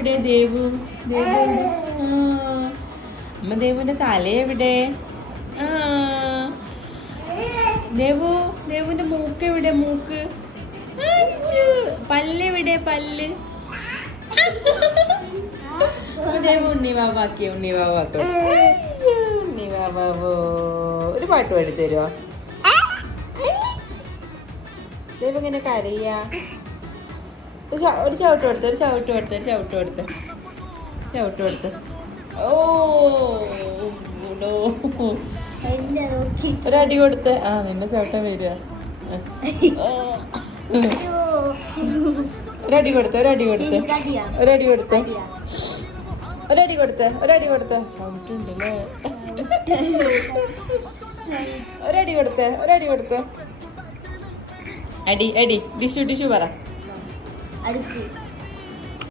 എവിടെ ദേവു? അമ്മ ദേവുവിന്റെ തല എവിടെ? ദേവുവിന്റെ മൂക്ക് എവിടെ? മൂക്ക്. പല്ലെവിടെ? പല്ല്. ദേവു ഉണ്ണി വാവാക്കിയ ഉണ്ണി വാവാക്കോ. ഉണ്ണി വാവാവോ. ഒരു പാട്ട് പാടി തരുമോ? ദേവു ഇങ്ങനെ കരയാ. ഒരു ചവിട്ട് കൊടുത്ത്, ഒരു ചവിട്ട് കൊടുത്ത്, ചവിട്ട് കൊടുത്ത്, ചവിട്ട് കൊടുത്ത്. ഓ ഒരടി കൊടുത്ത്. നിന്നെ ചവിട്ടാൻ വരിക. ഒരടി കൊടുത്ത്, ഒരടി കൊടുത്ത്, ഒരടി കൊടുത്ത്, ഒരടി കൊടുത്ത്, ഒരടി കൊടുത്ത്. ചവിട്ടുണ്ടല്ലേ. ഒരടി കൊടുത്ത്, ഒരടി കൊടുത്ത്. അടി അടി. ഡിഷു ഡിഷു പറ.